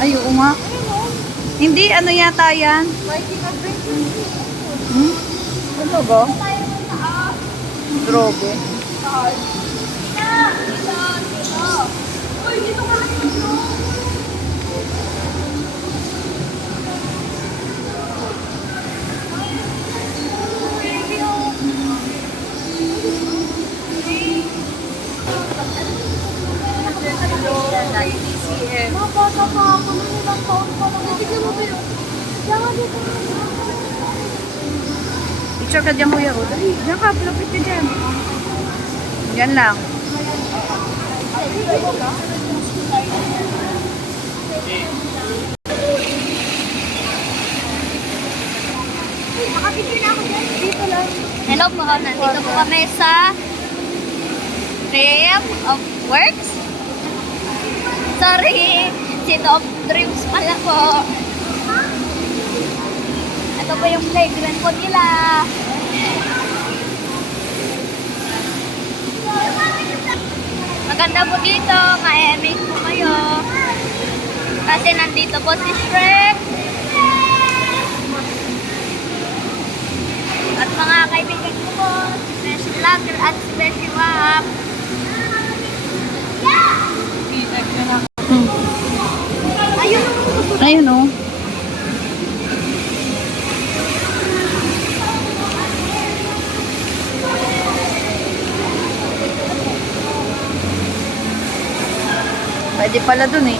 Ay, oo nga. Hindi, ano yata yan? Hmm? Ano ba? Drobe. Mabasa pa ako nung ilang taon pa lang. Tignan mo ba yun? Diyan dito. Picture ka dyan, kuya. Diyan ka, lapit ka dyan. Diyan lang. Nakapicture na ako dyan. Dito lang. Hello po, nandito po kami sa Realm of Works. Sorry, City of Dreams pala po. Ito po yung playground po nila. Maganda po dito, ma-amaze po kayo. Kasi nandito po si Shrek. At mga kaibigan ko po, si Beshi Vlogger at si Beshi Wap. Ayun, oh. Pwede pala dun eh.